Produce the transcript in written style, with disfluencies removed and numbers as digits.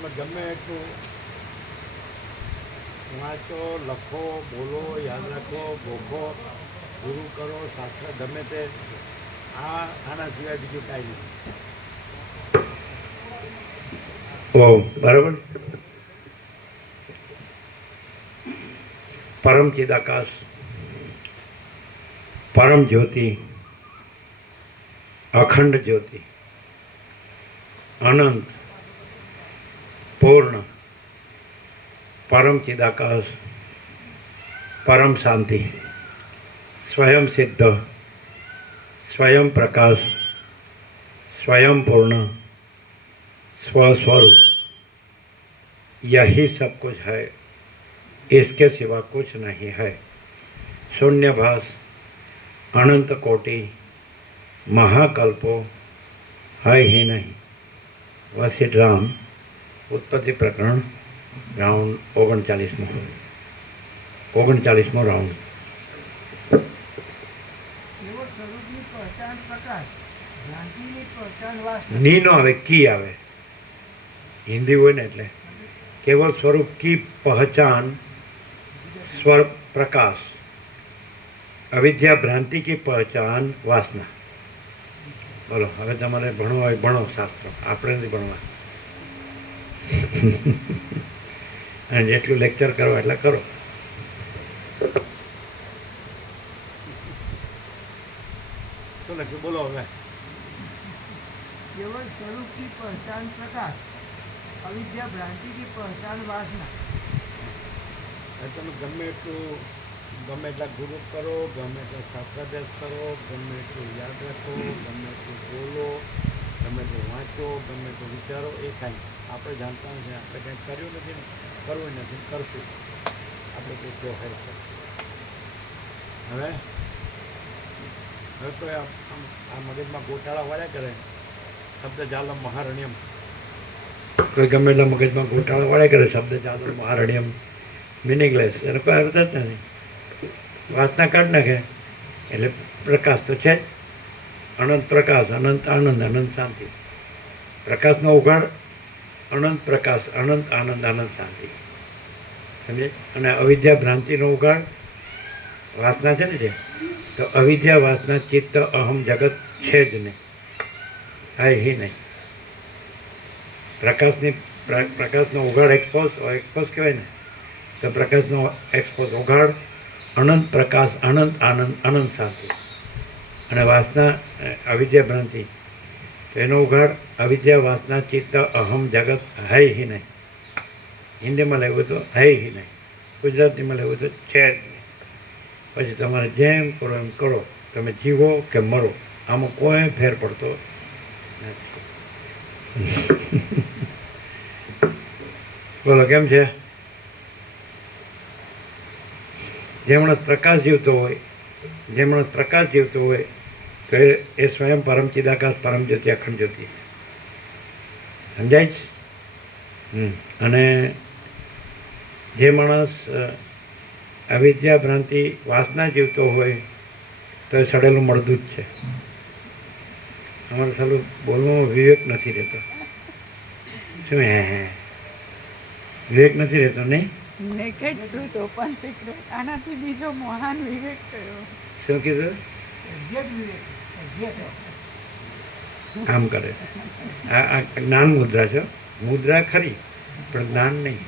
તમે ગમે એટલું વાંચો, લખો, બોલો, યાદ રાખો, ગોખો, ગુરુ કરો, શાસ્ત્ર ગમે તે, આના સિવાય બીજું કાંઈ નહીં. ઓ બરાબર. પરમ ચિદાકાશ, પરમ જ્યોતિ, અખંડ જ્યોતિ, અનંત, પૂર્ણ, પરમ ચિદાકાશ, પરમ શાંતિ, स्वयं सिद्ध, स्वयं प्रकाश, स्वयं पूर्ण, स्वस्वरूप, यही सब कुछ है, इसके सिवा कुछ नहीं है। शून्यभास, अनंत कोटि, महाकल्पो है ही नहीं। वशिष्ठ राम उत्पत्ति प्रकरण राउंड 39मो राउंड। ની નો આવે, की આવે, हिंदी હોય ને એટલે केवल स्वरूप की पहचान स्वर प्रकाश, अविद्या भ्रांति की पहचान वासना। बोलो હવે તમારે ભણવા હોય ભણો શાસ્ત્ર, આપણે નથી ભણવા. અને જેટલું લેક્ચર કરો એટલા કરો. શું લખ્યું બોલો હવે? केवल स्वरूप की पहचान प्रकाश, अविद्या भ्रांति की पहचान वासना। તમે ગમે એટલા ગુરુ કરો, ગમે એટલા શાસ્ત્રાભ્યાસ કરો, ગમે એટલું યાદ રાખો, ગમે એટલું બોલો, ગમે એટલું વાંચો, ગમે એટલું વિચારો, એ કાંઈ આપણે જાણતા નથી. આપણે કંઈ કર્યું નથી ને કરવું નથી, કરશું આપણે કોઈ જો હોય તો. હવે તો આ મગજમાં ગોટાળા વાળ્યા કરે. શબ્દ જાલમ મહારણ્યમ, કોઈ ગમે એટલા મગજમાં ગોટાળા વાળ્યા કરે. શબ્દ જાદુ મહારણ્યમ મિનિંગલેસ, એનો કોઈ અર્થ જ નથી. વાસના કાઢ નાખે એટલે પ્રકાશ તો છે જ. અનંત પ્રકાશ, અનંત આનંદ, અનંત શાંતિ. પ્રકાશનો ઉઘાડ અનંત પ્રકાશ, અનંત આનંદ, અનંત શાંતિ. સમજે? અને અવિદ્યા ભ્રાંતિનો ઉઘાડ વાસના છે ને જે, તો અવિદ્યા વાસના ચિત્ત અહમ જગત છે જ નહીં, હા હી નહીં. પ્રકાશનો ઉઘાડ એક્સપોઝ કહેવાય ને, તો પ્રકાશનો એક્સપોઝ ઉઘાડ અનંત પ્રકાશ, અનંત આનંદ, અનંત શાંતિ. અને વાસના અવિદ્યા ભ્રાંતિ, તો એનો ઉઘાડ અવિદ્યા વાસના ચિત્ત અહમ જગત હૈ હી નહીં. હિન્દીમાં લેવું તો હૈ હી નહીં, ગુજરાતીમાં લેવું તો છે જ નહીં. પછી તમારે જેમ કરો એમ કરો, તમે જીવો કે મરો, આમાં કોઈ ફેર પડતો નથી. બોલો કેમ છે? જે માણસ પ્રકાશ જીવતો હોય, તો એ સ્વયં પરમ ચિદાકાશ, પરમ જ્યોતિ, અખંડ જ્યોતિ. સમજાય છે? અને જે માણસ અવિદ્યા ભ્રાંતિ વાસના જીવતો હોય તો એ સડેલું મળદું જ છે. અમારે સાલું બોલવામાં વિવેક નથી રહેતો. શું હે વિવેક નથી રહેતો નહીં? આનાથી બીજો મહાન વિવેક કયો? શું કીધું? આમ કરે. આ જ્ઞાન મુદ્રા છે. મુદ્રા ખરી પણ જ્ઞાન નહીં.